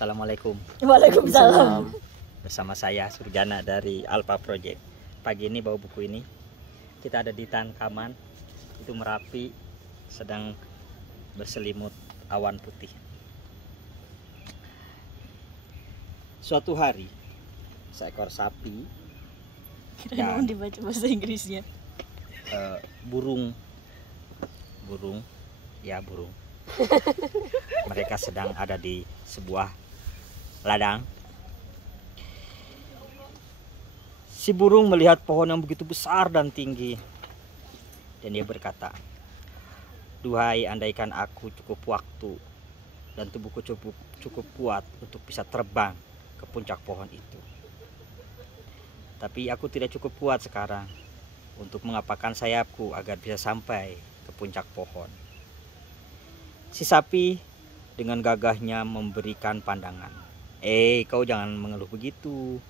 Assalamualaikum. Waalaikumsalam. Bersama saya Surjana dari Alpha Project. Pagi ini bawa buku ini. Kita ada di Tangkaman, itu Merapi, sedang berselimut awan putih. Suatu hari, seekor sapi Kira-kira dibaca bahasa Inggrisnya. burung. Mereka sedang ada di sebuah ladang. Si burung melihat pohon yang begitu besar dan tinggi, dan dia berkata, "Duhai, andaikan aku cukup waktu dan tubuhku cukup kuat untuk bisa terbang ke puncak pohon itu. Tapi aku tidak cukup kuat sekarang untuk mengepakkan sayapku agar bisa sampai ke puncak pohon." Si sapi dengan gagahnya memberikan pandangan. Kau jangan mengeluh begitu.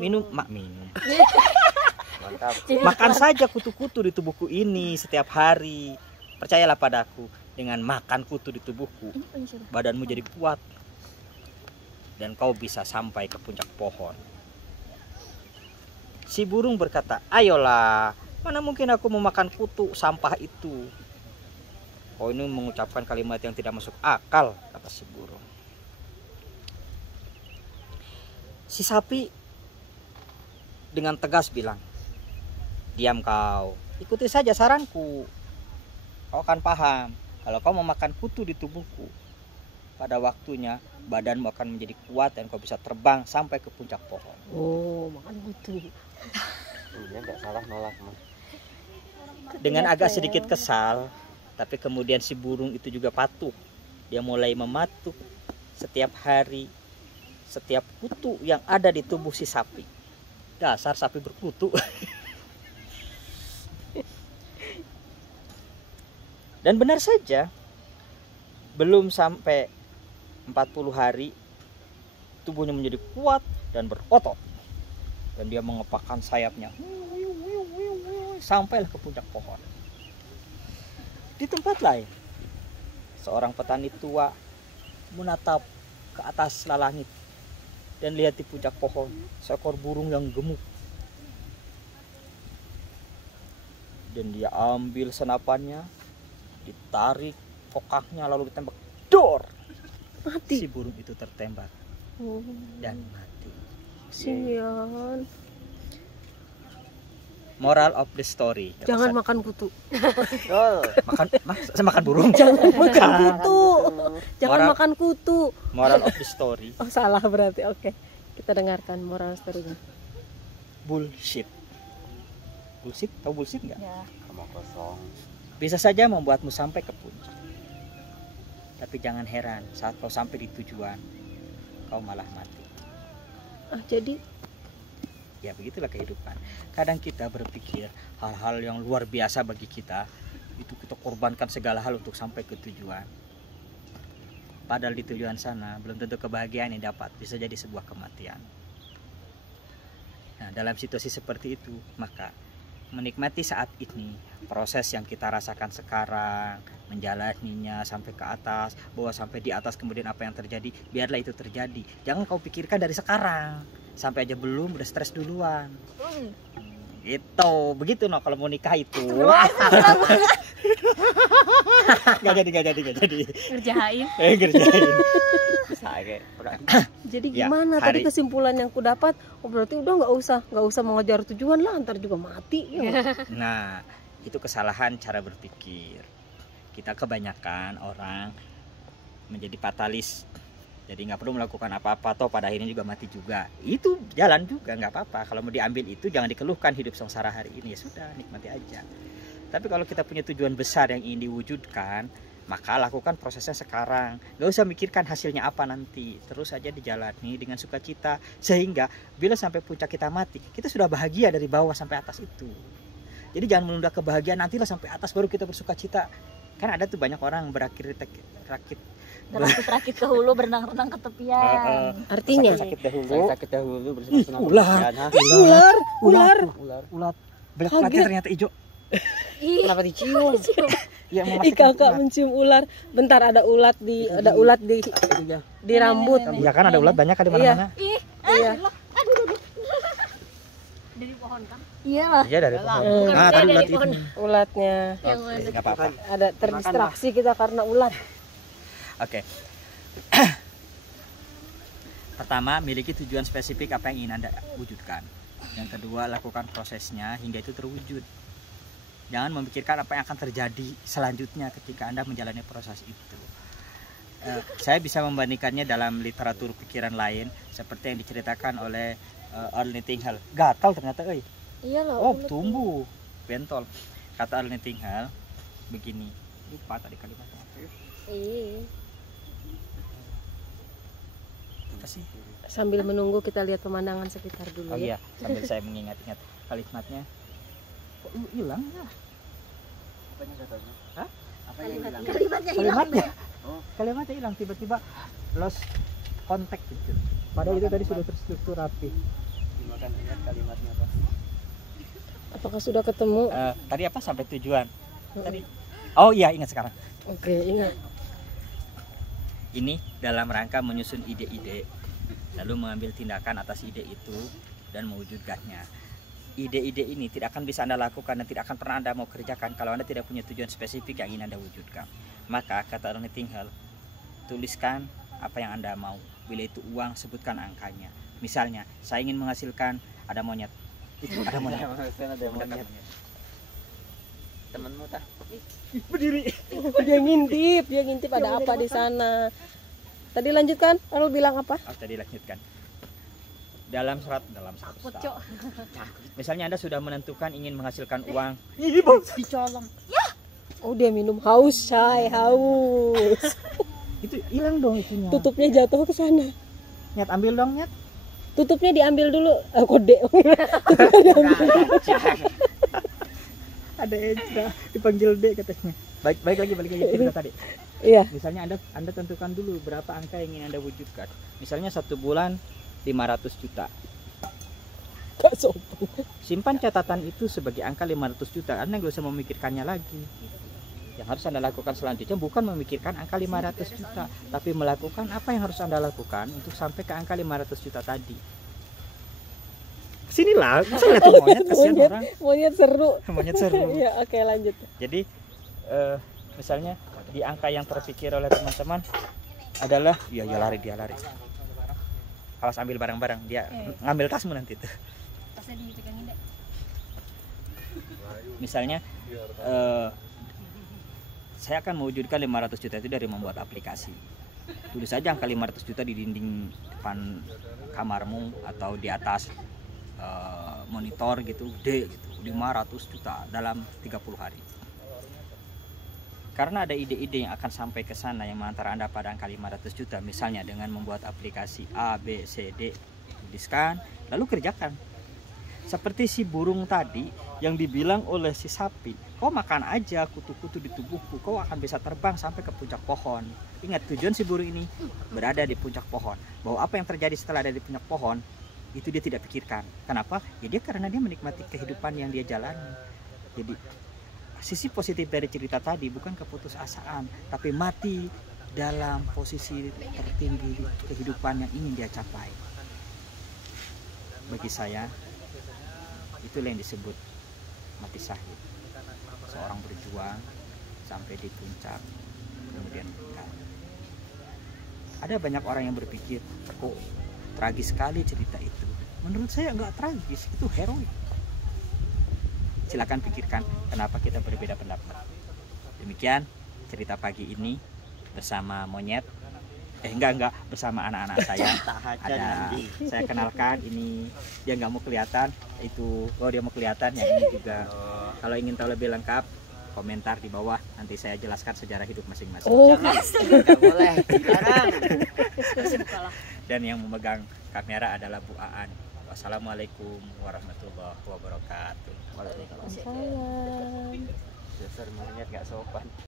Minum. Mantap. Makan saja kutu-kutu di tubuhku ini setiap hari. Percayalah padaku, dengan makan kutu di tubuhku, badanmu jadi kuat dan kau bisa sampai ke puncak pohon. Si burung berkata, "Ayolah, mana mungkin aku memakan kutu sampah itu." "Kau ini mengucapkan kalimat yang tidak masuk akal," kata si burung. Si sapi dengan tegas bilang, "Diam kau, ikuti saja saranku. Kau akan paham, kalau kau memakan kutu di tubuhku, pada waktunya badanmu akan menjadi kuat dan kau bisa terbang sampai ke puncak pohon." Oh, makan kutu. Dia nggak salah nolak mah. Dengan agak sedikit kesal, tapi kemudian si burung itu juga patuh. Dia mulai mematuk setiap hari setiap kutu yang ada di tubuh si sapi. Dasar sapi berkutu. Dan benar saja, belum sampai 40 hari tubuhnya menjadi kuat dan berotot, dan dia mengepakkan sayapnya sampailah ke puncak pohon. Di tempat lain, seorang petani tua menatap ke atas langit dan lihat di puncak pohon seekor burung yang gemuk. Dan dia ambil senapannya, ditarik kokaknya, lalu ditembak, dor. Mati. Si burung itu tertembak dan mati. Sian. Moral of the story. Jangan makan kutu. Makan burung. Jangan makan kutu. Jangan Moral- makan kutu. Moral of the story. Oh, salah berarti. Oke. Kita dengarkan moral story-nya. Bullshit. Bullshit? Tahu bullshit nggak? Ya. Kamu kosong. Bisa saja membuatmu sampai ke puncak. Tapi jangan heran saat kau sampai di tujuan, kau malah mati. Jadi Ya begitulah kehidupan. Kadang kita berpikir hal-hal yang luar biasa bagi kita, itu kita korbankan segala hal untuk sampai ke tujuan. Padahal di tujuan sana belum tentu kebahagiaan yang dapat, bisa jadi sebuah kematian. Nah, dalam situasi seperti itu, maka menikmati saat ini, proses yang kita rasakan sekarang, menjalaninya sampai ke atas, bahwa sampai di atas kemudian apa yang terjadi, biarlah itu terjadi. Jangan kau pikirkan dari sekarang, sampai aja belum udah stres duluan. Gitu, begitu no kalau mau nikah itu. Gak jadi. ngerjain. Kerjain. Saya Jadi Ya, gimana hari- tadi kesimpulan yang ku dapat? Oh, berarti udah nggak usah mengejar tujuan lah, ntar juga mati. Ya. Nah, itu kesalahan cara berpikir. Kita kebanyakan orang menjadi fatalis. Jadi nggak perlu melakukan apa-apa, toh pada akhirnya juga mati juga. Itu jalan juga, nggak apa-apa. Kalau mau diambil itu jangan dikeluhkan hidup sengsara hari ini, ya sudah, nikmati aja. Tapi kalau kita punya tujuan besar yang ingin diwujudkan, maka lakukan prosesnya sekarang. Nggak usah mikirkan hasilnya apa nanti. Terus aja dijalani dengan sukacita, sehingga bila sampai puncak kita mati, kita sudah bahagia dari bawah sampai atas itu. Jadi jangan menunda kebahagiaan, nantilah sampai atas baru kita bersukacita. Kan ada tuh banyak orang berakit Berakit ke hulu, berenang-renang ke tepian. Artinya sakit dahulu. saya sakit dahulu bersenang-senang. Ular. ular. Ulat. Belak belaknya ternyata hijau. Ih, Kenapa dicium? Iya, Ih, memastikan kakak ulat. mencium ular. Bentar, ada ulat di di rambut. Ya kan ada ulat banyak kan di mana-mana. Iya. Dari pohon kan? Iya lah. Iya dari pohon. Bukan Ah, tadi dari ulat itu. pohon. Ulatnya. Yang Oke, mana? nggak apa-apa. Ada terdistraksi kita karena ulat. Oke. Pertama, miliki tujuan spesifik apa yang ingin Anda wujudkan. Yang kedua, lakukan prosesnya hingga itu terwujud. Jangan memikirkan apa yang akan terjadi selanjutnya ketika Anda menjalani proses itu. Saya bisa membandingkannya dalam literatur pikiran lain seperti yang diceritakan oleh Earl Nightingale. Gatal ternyata, Iya loh. oh tumbuh, bentol. Kata Earl Nightingale begini. Lupa tadi kalimatnya. Iya. Apa sih? Sambil menunggu kita lihat pemandangan sekitar dulu Oh ya. iya, sambil saya mengingat-ingat kalimatnya. Kok hilang ya? Apanya katanya? Hah? Apa yang hilang? Kalimatnya hilang. Kalimatnya. Oh. Kalimatnya hilang, tiba-tiba lost contact gitu. Padahal itu tadi sudah terstruktur rapi. Dimakan ingat kalimatnya apa? Apakah sudah ketemu? Tadi apa sampai tujuan? Tadi. Oh iya, ingat sekarang. Oke, ingat. Ini dalam rangka menyusun ide-ide, lalu mengambil tindakan atas ide itu dan mewujudkannya. Ide-ide ini tidak akan bisa Anda lakukan dan tidak akan pernah Anda mau kerjakan kalau Anda tidak punya tujuan spesifik yang ingin Anda wujudkan. Maka kata Earl Nightingale, tuliskan apa yang Anda mau. Bila itu uang, sebutkan angkanya. Misalnya, saya ingin menghasilkan ada monyet. Ada monyet. Ada monyet. Temenmu tah? Berdiri. Dia ngintip ada apa di sana. Tadi lanjutkan, Earl bilang apa? Oh, tadi lanjutkan. Dalam surat Pocok. misalnya Anda sudah menentukan ingin menghasilkan uang. Dicolong. Oh, dia minum haus, Shay, haus. Itu hilang dong itunya. Tutupnya jatuh ke sana. Nyat ambil dong, Nyat. Tutupnya diambil dulu. Kode. Ada Ejra dipanggil D katanya. Balik lagi cerita tadi. Iya. Misalnya Anda tentukan dulu berapa angka yang ingin Anda wujudkan. Misalnya 1 bulan 500 juta. Gak sopan. Simpan catatan itu sebagai angka 500 juta. Anda nggak usah memikirkannya lagi. Yang harus Anda lakukan selanjutnya bukan memikirkan angka 500 juta, tapi melakukan apa yang harus Anda lakukan untuk sampai ke angka 500 juta tadi. Sinilah, bisa lihat tuh monyet, kasihan orang. Monyet seru. Monyet seru. Iya, oke lanjut. Jadi misalnya di angka yang terpikir oleh teman-teman adalah dia lari. Awas ambil barang-barang, dia ngambil tasmu nanti tuh. Tasnya dipegangin deh. Misalnya saya akan mewujudkan 500 juta itu dari membuat aplikasi. Tulis saja angka 500 juta di dinding depan kamarmu atau di atas monitor gitu, D gitu, 500 juta dalam 30 hari. Karena ada ide-ide yang akan sampai ke sana yang mengantar Anda pada angka 500 juta, misalnya dengan membuat aplikasi A, B, C, D, tuliskan, lalu kerjakan. Seperti si burung tadi yang dibilang oleh si sapi, kau makan aja kutu-kutu di tubuhku, kau akan bisa terbang sampai ke puncak pohon. Ingat, tujuan si burung ini berada di puncak pohon. Bahwa apa yang terjadi setelah ada di puncak pohon, itu dia tidak pikirkan. Kenapa? Ya dia karena dia menikmati kehidupan yang dia jalani. Jadi sisi positif dari cerita tadi bukan keputusasaan, tapi mati dalam posisi tertinggi kehidupan yang ingin dia capai. Bagi saya, itulah yang disebut mati syahid. Seorang berjuang sampai di puncak, kemudian meninggal. Ada banyak orang yang berpikir, kok tragis sekali cerita itu. Menurut saya nggak tragis, itu heroik. Silakan pikirkan kenapa kita berbeda pendapat. Demikian cerita pagi ini bersama monyet. Enggak bersama anak-anak saya. Ada saya kenalkan, ini dia nggak mau kelihatan, itu dia mau kelihatan, yang ini juga. Kalau ingin tahu lebih lengkap, komentar di bawah, nanti saya jelaskan sejarah hidup masing-masing. Nggak boleh. Jarang. Dan yang memegang kamera adalah Bu Aan. Wassalamualaikum warahmatullahi wabarakatuh. Waalaikumsalam. Salam. Dasar monyet nggak sopan.